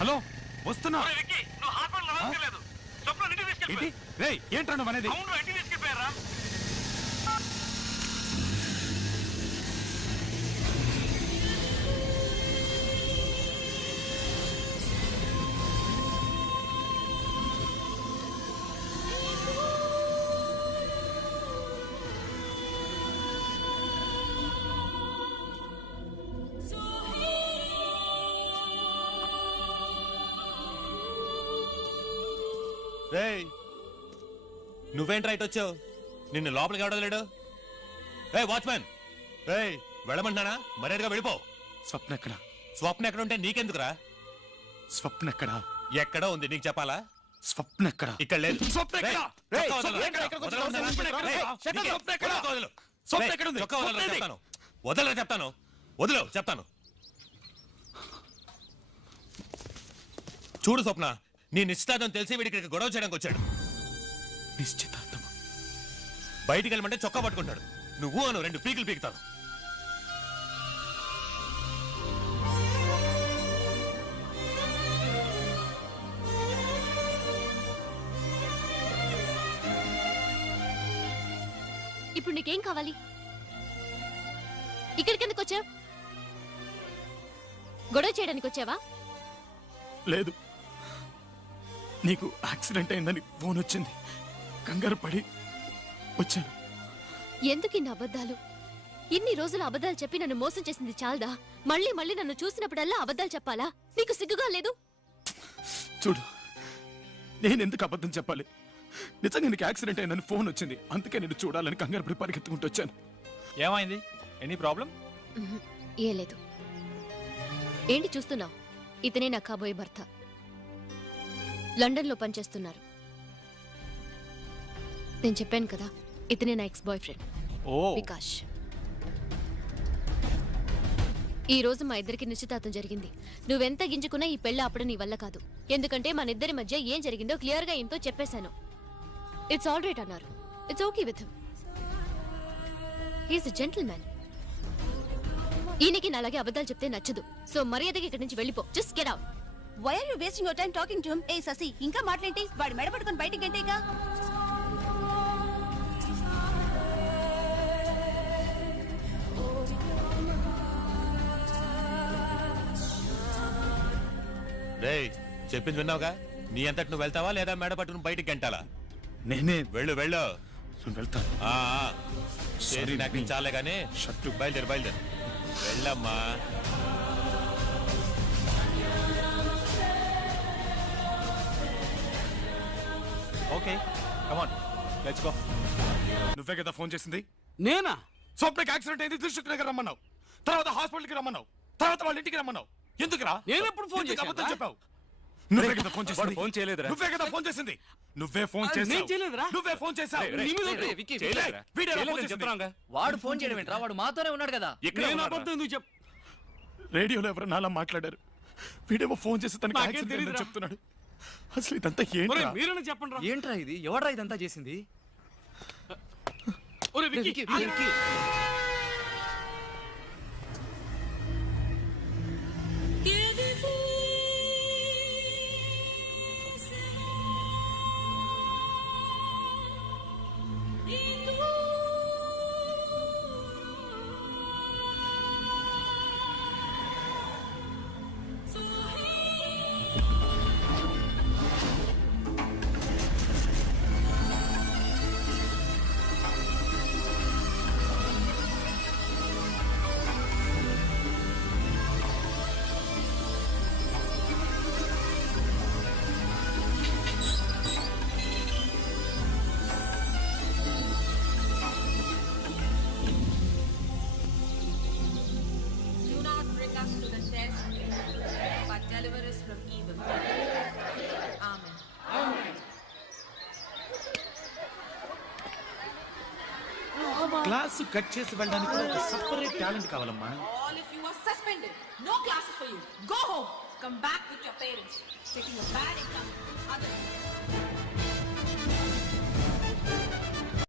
Hello వస్తున్నా. నువ్వు hospital రావట్లేదు. స్వప్న ఇంటికి తీసుకెళ్ళి రేయ్ ఏంట్రా నువ్వు అనేది? అవును ఇంటికి తీసుకెళ్ళిపోయారా? రేయ్ నువ్వేంట్రా ఇటు వచ్చావు? నిన్ను లోపలికి ఎవడలేడు? రే వాచ్మెన్, రేయ్ వెళ్ళమంటున్నానా? మర్యాదగా వెళ్ళిపో. స్వప్న ఎక్కడ? స్వప్న ఎక్కడ ఉంటే నీకెందుకురా? స్వప్న ఎక్కడ? ఎక్కడ ఉంది నీకు చెప్పాలా? స్వప్న ఎక్కడ? ఇక్కడ లేదు. స్వప్న ఎక్కడ? రేయ్, చొక్కా వదలరా. స్వప్న ఎక్కడ ఉంది? చొక్కా వదలరా చెప్తాను. వదలరా చెప్తాను. వదిలో చెప్తాను. చూడు స్వప్న, నీ నిశ్చితార్థం తెలిసి వీడికి ఇక్కడికి గొడవ చేయడానికి వచ్చాడు. నిశ్చితార్థం? బయటికి వెళ్ళమంటే చొక్కా పట్టుకుంటాడు. నువ్వు అను 2 పీకులు పీకుతాను. ఇప్పుడు నీకేం కావాలి? ఇక్కడికి ఎందుకు వచ్చావు? గొడవ చేయడానికి వచ్చావా? లేదు, నీకు యాక్సిడెంట్ అయిందని ఫోన్ వచ్చింది. కంగారు పడి వచ్చాను. ఎందుకు ఇన్ని అబద్ధాలు? ఇన్ని రోజులు అబద్ధాలు చెప్పి నన్ను మోసం చేసింది చాలదా? మళ్ళీ మళ్ళీ నన్ను చూసినప్పుడల్లా అబద్ధాలు చెప్పాలా? నీకు సిగ్గుగా లేదు? చూడు, నేనెందుకు అబద్ధం చెప్పాలి? నిజంగా నీకు యాక్సిడెంట్ అయిందని ఫోన్ వచ్చింది. అందుకే నేను చూడాలని కంగారు పడి పరిగెత్తుకుంటూ వచ్చాను. ఏమైంది? Any problem? ఏ లేదు. ఏంటి చూస్తున్నావు? ఇతనే నా కాబోయే భర్త. లండన్ లో పనిచేస్తున్నారు. నేను చెప్పాను కదా, ఇతనే నా ఎక్స్ బాయ్ ఫ్రెండ్ వికాష్. ఈ రోజు మా ఇద్దరికి నిశ్చితార్థం జరిగింది. నువ్వెంత గింజుకున్నా ఈ పెళ్లి ఆపడం నీ వల్ల కాదు. ఎందుకంటే మన ఇద్దరి మధ్య ఏం జరిగిందో క్లియర్ గా ఇంతో చెప్పేశాను. ఇట్స్ ఆల్ రైట్ అన్నారు. It's okay with him. He is a gentleman. ఈయనకి నాలాగే అబద్ధాలు చెప్తే నచ్చదు. సో మర్యాదగా ఇక్కడి నుంచి వెళ్ళిపో. Just get out. Why are you wasting your time talking to him? ఏ ససి, ఇంకా మాట్లాంటి? వాడి మెడ పట్టుకొని బయటికి గంటేగా. రేయ్ చెప్పింది విన్నావుగా? నీ అంతటి నువ్వు వెళ్తావా లేదా మేడ పట్టుకుని బయటికి గంటాలా? నేనే వెళ్ళు వెళ్ళు. వెళ్తాను. సరే నాకు చాలే కానీ షర్టు బయలుదేరు బయలుదేరు. వెళ్ళమ్మా. Okay come on let's go. నువ్వే కదా ఫోన్ చేసింది? నేనా? స్వప్నకి యాక్సిడెంట్ అయింది, దృష్టికి దగ్గర రమ్మన్నావు. తర్వాత హాస్పిటల్కి రమ్మన్నావు. తర్వాత వాళ్ళ ఇంటికి రమ్మన్నావు. ఎందుకురా? నేను ఎప్పుడు ఫోన్ ఎందుకు చేశాను? అబద్ధం చెప్పావు? నువ్వే కదా ఫోన్ చేసింది. ఫోన్ చేయలేదురా. నువ్వే కదా ఫోన్ చేసింది. నువ్వే ఫోన్ చేసావు. నేను చేయలేదురా. నువ్వే ఫోన్ చేసావు. వాడు ఫోన్ చేయడం ఏంట్రా? వాడు మాతోనే ఉన్నాడు కదా. నేను అబద్ధం ఎందుకు చెప్? రేడియోలో ఎవరు నాలా మాట్లాడారు. వీడేమో ఫోన్ చేసి తనకి నాకేం యాక్సిడెంట్ తెలీదురా. అయిందని చెప్తున్నాడు. అసలు ఇదంతా ఏంటి? మీరన్నా చెప్పండి రా. ఏంట్రా ఇది? ఎవడ్రా ఇదంతా చేసింది? ఒరే విక్కీ, విక్కీ. క్లాస్ కట్ చేసి వెళ్ళడానికి ఒక సెపరేట్ టాలెంట్ కావాలమ్మా. All of you are suspended. No classes for you. Go home. Come back with your parents. Setting a bad example. Others.